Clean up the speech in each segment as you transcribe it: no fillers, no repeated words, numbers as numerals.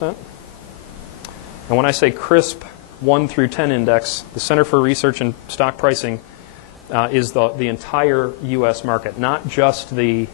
And when I say CRSP 1 through 10 index, the Center for Research and Stock Pricing is the entire U.S. market, not just the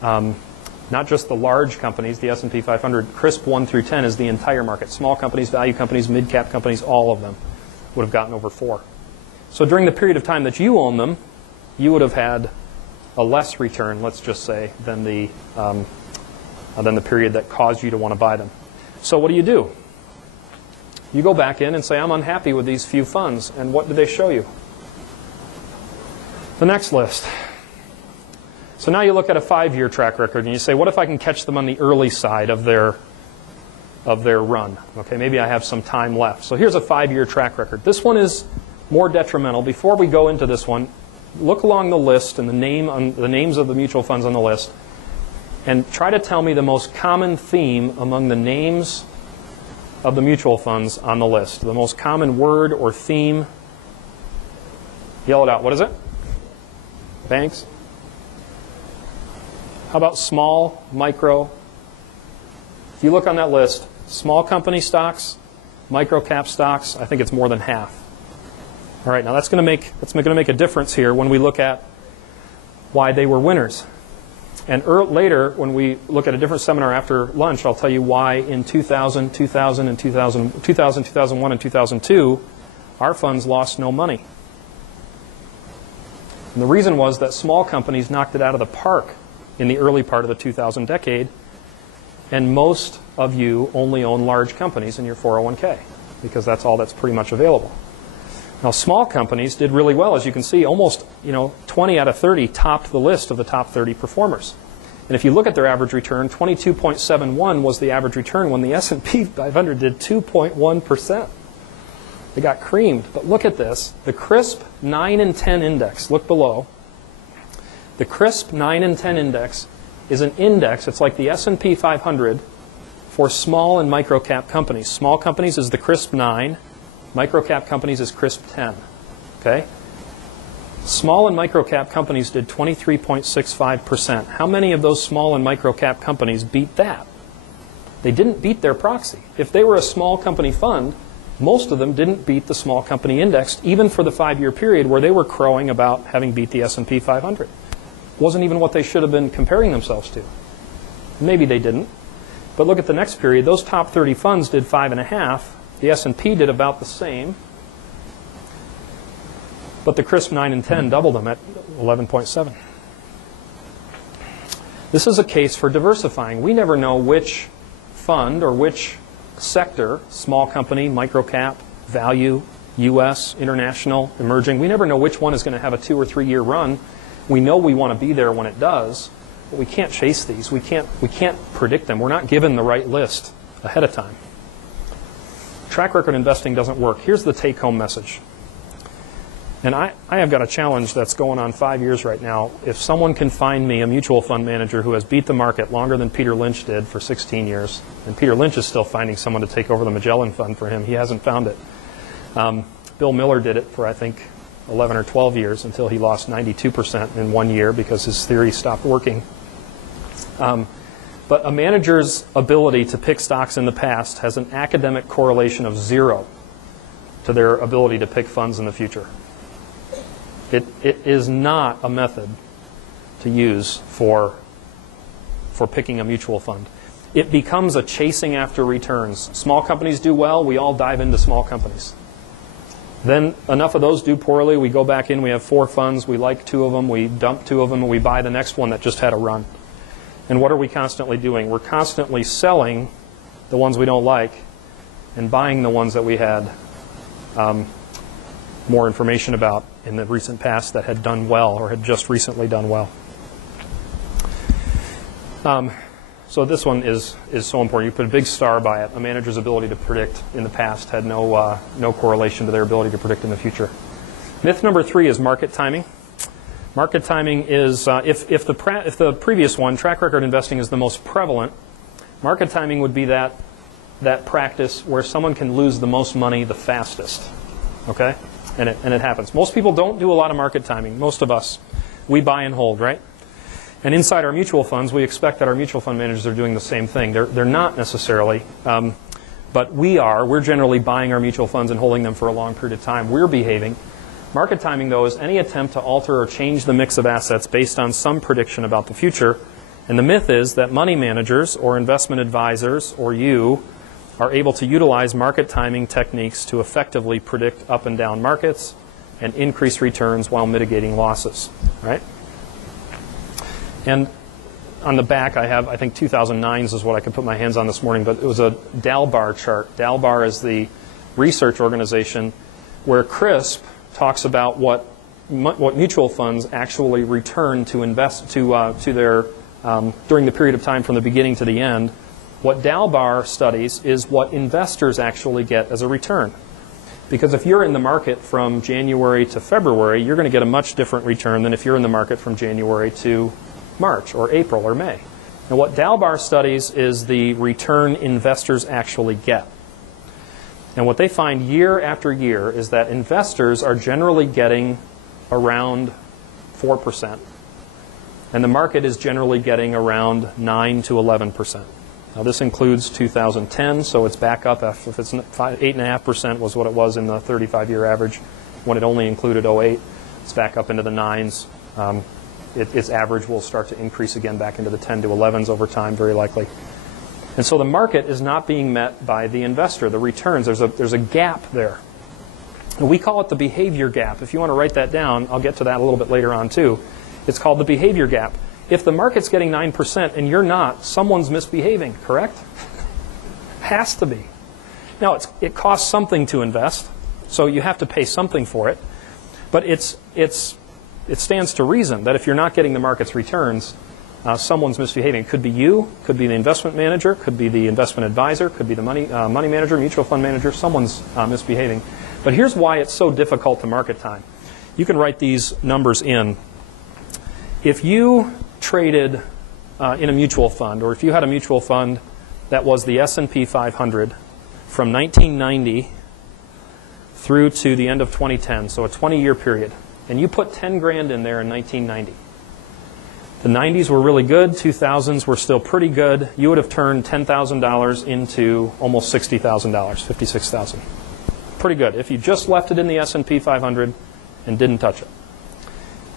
large companies, the S&P 500. CRSP 1 through 10 is the entire market. Small companies, value companies, mid-cap companies, all of them would have gotten over 4. So during the period of time that you own them, you would have had a less return, let's just say, than the period that caused you to want to buy them. So what do? You go back in and say, I'm unhappy with these few funds. And what do they show you? The next list. So now you look at a 5-year track record and you say, what if I can catch them on the early side of their run? Okay, maybe I have some time left. So here's a 5-year track record. This one is more detrimental. Before we go into this one, look along the list and the names of the mutual funds on the list, and try to tell me the most common theme among the names of the mutual funds on the list. The most common word or theme. Yell it out. What is it? Banks? How about small, micro? If you look on that list, small company stocks, micro cap stocks, I think it's more than half. All right, now that's going to make a difference here when we look at why they were winners. And later, when we look at a different seminar after lunch, I'll tell you why in 2000, 2001, and 2002, our funds lost no money. And the reason was that small companies knocked it out of the park in the early part of the 2000 decade, and most of you only own large companies in your 401k, because that's all that's pretty much available. Now, small companies did really well. As you can see, almost 20 out of 30 topped the list of the top 30 performers. And if you look at their average return, 22.71 was the average return when the S&P 500 did 2.1%. They got creamed. But look at this. The CRSP 9 and 10 index, look below. The CRSP 9 and 10 index is an index. It's like the S&P 500 for small and micro cap companies. Small companies is the CRSP 9. Microcap companies is CRSP 10. Okay? Small and microcap companies did 23.65%. How many of those small and microcap companies beat that? They didn't beat their proxy. If they were a small company fund, most of them didn't beat the small company index, even for the 5-year period where they were crowing about having beat the S&P 500. Wasn't even what they should have been comparing themselves to. Maybe they didn't. But look at the next period. Those top 30 funds did 5.5. The S&P did about the same, but the CRSP 9 and 10 doubled them at 11.7. This is a case for diversifying. We never know which fund or which sector, small company, microcap, value, U.S., international, emerging, we never know which one is going to have a 2 or 3 year run. We know we want to be there when it does, but we can't chase these. We can't predict them. We're not given the right list ahead of time. Track record investing doesn't work. Here's the take-home message. And I have got a challenge that's going on 5 years right now. If someone can find me a mutual fund manager who has beat the market longer than Peter Lynch did for 16 years, and Peter Lynch is still finding someone to take over the Magellan Fund for him. He hasn't found it. Bill Miller did it for, I think, 11 or 12 years until he lost 92% in 1 year because his theory stopped working. But a manager's ability to pick stocks in the past has an academic correlation of 0 to their ability to pick funds in the future. It is not a method to use for picking a mutual fund. It becomes a chasing after returns. Small companies do well, we all dive into small companies. Then enough of those do poorly, we go back in, we have 4 funds, we like 2 of them, we dump 2 of them, and we buy the next one that just had a run. And what are we constantly doing? We're constantly selling the ones we don't like and buying the ones that we had more information about in the recent past that had done well or had just recently done well. So this one is so important. You put a big star by it. A manager's ability to predict in the past had no correlation to their ability to predict in the future. Myth number 3 is market timing. Market timing is, if the previous one, track record investing, is the most prevalent, market timing would be that practice where someone can lose the most money the fastest. Okay? And it happens. Most people don't do a lot of market timing. Most of us, we buy and hold, right? And inside our mutual funds, we expect that our mutual fund managers are doing the same thing. They're not necessarily, but we are. We're generally buying our mutual funds and holding them for a long period of time. We're behaving. Market timing, though, is any attempt to alter or change the mix of assets based on some prediction about the future. And the myth is that money managers or investment advisors or you are able to utilize market timing techniques to effectively predict up and down markets and increase returns while mitigating losses, right? And on the back, I have, I think 2009's is what I could put my hands on this morning, but it was a Dalbar chart. Dalbar is the research organization where CRISP talks about what mutual funds actually return to invest to their during the period of time from the beginning to the end. What Dalbar studies is what investors actually get as a return. Because if you're in the market from January to February, you're going to get a much different return than if you're in the market from January to March or April or May. And what Dalbar studies is the return investors actually get. And what they find year after year is that investors are generally getting around 4%. And the market is generally getting around 9 to 11%. Now this includes 2010, so it's back up. If it's 8.5% was what it was in the 35-year average when it only included 08. It's back up into the 9s. Its average will start to increase again back into the 10 to 11s over time, very likely. And so the market is not being met by the investor, the returns. There's a gap there. And we call it the behavior gap. If you want to write that down, I'll get to that a little bit later on too. It's called the behavior gap. If the market's getting 9% and you're not, someone's misbehaving, correct? Has to be. Now, it costs something to invest, so you have to pay something for it. But it stands to reason that if you're not getting the market's returns, someone's misbehaving. It could be you, could be the investment manager, could be the investment advisor, could be the money manager, mutual fund manager. Someone's misbehaving. But here's why it's so difficult to market time. You can write these numbers in. If you traded in a mutual fund, or if you had a mutual fund that was the S&P 500 from 1990 through to the end of 2010, so a 20-year period, and you put 10 grand in there in 1990. The 90s were really good, 2000s were still pretty good. You would have turned $10,000 into almost $60,000, $56,000. Pretty good. If you just left it in the S&P 500 and didn't touch it.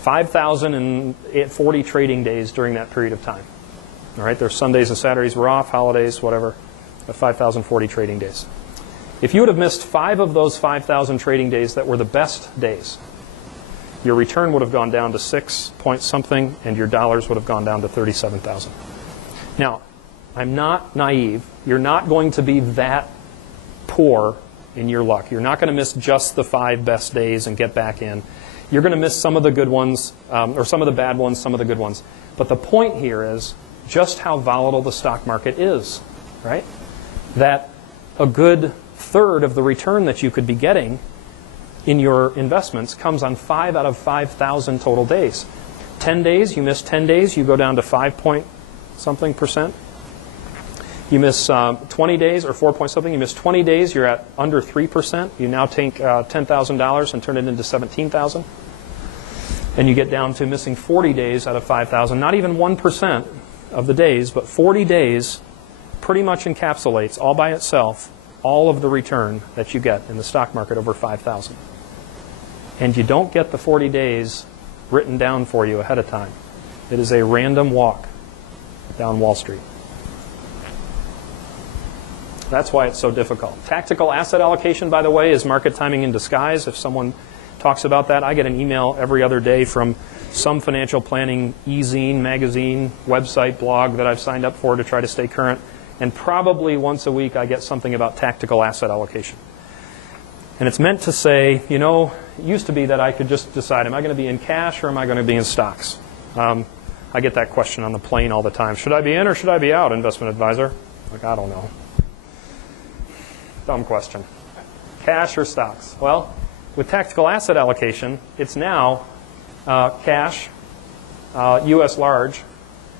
5,040 trading days during that period of time. All right, their Sundays and Saturdays were off, holidays, whatever, but 5,040 trading days. If you would have missed 5 of those 5,000 trading days that were the best days, your return would have gone down to 6 point something, and your dollars would have gone down to 37,000. Now, I'm not naive. You're not going to be that poor in your luck. You're not going to miss just the 5 best days and get back in. You're going to miss some of the good ones, or some of the bad ones, some of the good ones. But the point here is just how volatile the stock market is, right? That a good third of the return that you could be getting in your investments comes on 5 out of 5,000 total days. 10 days, you miss 10 days, you go down to 5 point something percent. You miss 20 days or 4 point something, you miss 20 days, you're at under 3%. You now take $10,000 and turn it into $17,000. And you get down to missing 40 days out of 5,000. Not even 1% of the days, but 40 days pretty much encapsulates all by itself all of the return that you get in the stock market over 5,000. And you don't get the 40 days written down for you ahead of time. It is a random walk down Wall Street. That's why it's so difficult. Tactical asset allocation, by the way, is market timing in disguise. If someone talks about that, I get an email every other day from some financial planning e-zine, magazine, website, blog that I've signed up for to try to stay current. And probably once a week I get something about tactical asset allocation. And it's meant to say, you know, it used to be that I could just decide, am I going to be in cash or am I going to be in stocks? I get that question on the plane all the time. Should I be in or should I be out, investment advisor? Like, I don't know. Dumb question. Cash or stocks? Well, with tactical asset allocation, it's now cash, U.S. large,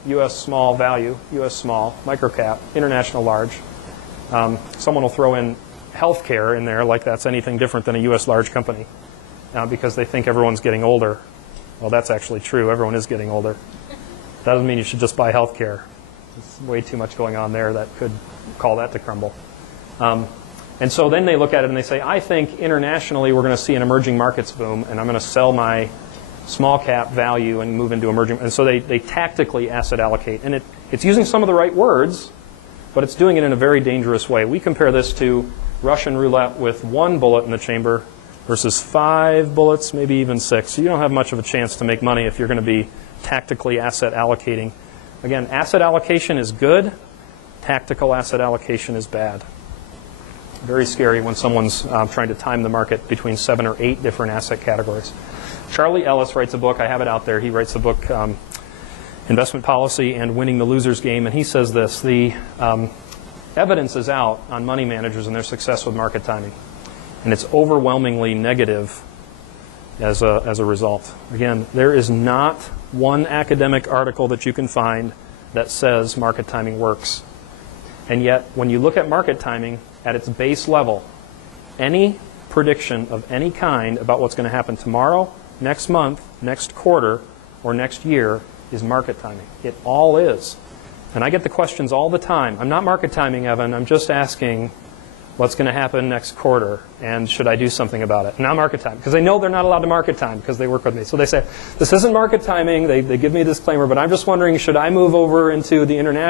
U.S. small value, U.S. small, microcap, international large. Someone will throw in healthcare in there like that's anything different than a U.S. large company because they think everyone's getting older. Well, that's actually true. Everyone is getting older. Doesn't mean you should just buy healthcare. There's way too much going on there that could call that to crumble. And so then they look at it and they say, I think internationally we're going to see an emerging markets boom, and I'm going to sell my small cap value and move into emerging. And so they tactically asset allocate. And it's using some of the right words, but it's doing it in a very dangerous way. We compare this to Russian roulette with 1 bullet in the chamber versus 5 bullets, maybe even 6. So you don't have much of a chance to make money if you're going to be tactically asset allocating. Again, asset allocation is good. Tactical asset allocation is bad. Very scary when someone's trying to time the market between 7 or 8 different asset categories. Charlie Ellis writes a book. I have it out there. He writes a book, Investment Policy and Winning the Loser's Game, and he says this: the evidence is out on money managers and their success with market timing, and it's overwhelmingly negative as a result. Again, there is not one academic article that you can find that says market timing works. And yet, when you look at market timing at its base level, any prediction of any kind about what's going to happen tomorrow, next month, next quarter, or next year is market timing. It all is. And I get the questions all the time. I'm not market timing, Evan. I'm just asking what's going to happen next quarter, and should I do something about it? Not market time, because they know they're not allowed to market time because they work with me. So they say, this isn't market timing. They give me a disclaimer, but I'm just wondering, should I move over into the international